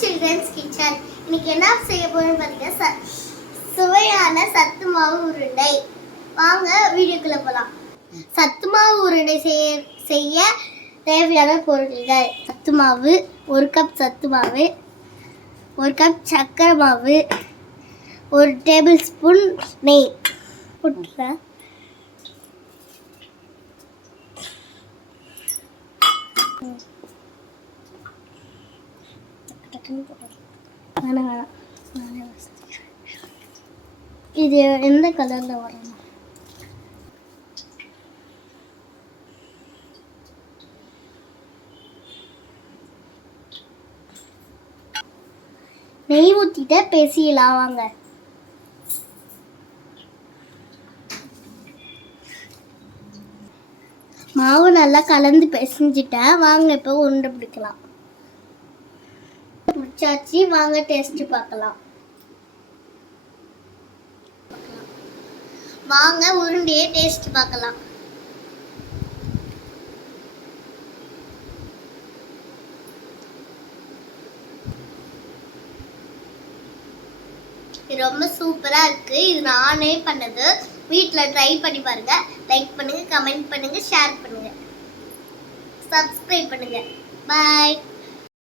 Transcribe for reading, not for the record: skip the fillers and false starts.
Children's kitchen. இன்னைக்கு என்ன செய்ய போறோம்னு பார்த்தீங்கன்னா சுவையான சத்து மாவு உருண்டை. வாங்க வீடியோக்குள்ள போலாம். சத்து மாவு உருண்டை செய்ய தேவையான பொருட்கள்: சத்து மாவு 1 கப், சத்து மாவு 1 கப், சர்க்கரை மாவு 1 டேபிள் ஸ்பூன், நெய் போட்டுறேன். இது எந்த கலர்ல வரணும்? நெய் ஊத்திட்டு பேசிடலாம் வாங்க. மாவு நல்லா கலந்து பிசைஞ்சிட்டேன். வாங்க இப்போ உருண்டை பிடிக்கலாம். பிடிச்சாச்சு, வாங்க டேஸ்ட் பார்க்கலாம். வாங்க உருண்டையே டேஸ்ட் பார்க்கலாம். இது ரொம்ப சூப்பரா இருக்கு. இது நானே பண்ணது. வீட்டில் ட்ரை பண்ணி பாருங்க. லைக் பண்ணுங்க, கமெண்ட் பண்ணுங்க, ஷேர் பண்ணுங்க, சப்ஸ்கிரைப் பண்ணுங்க. பாய்.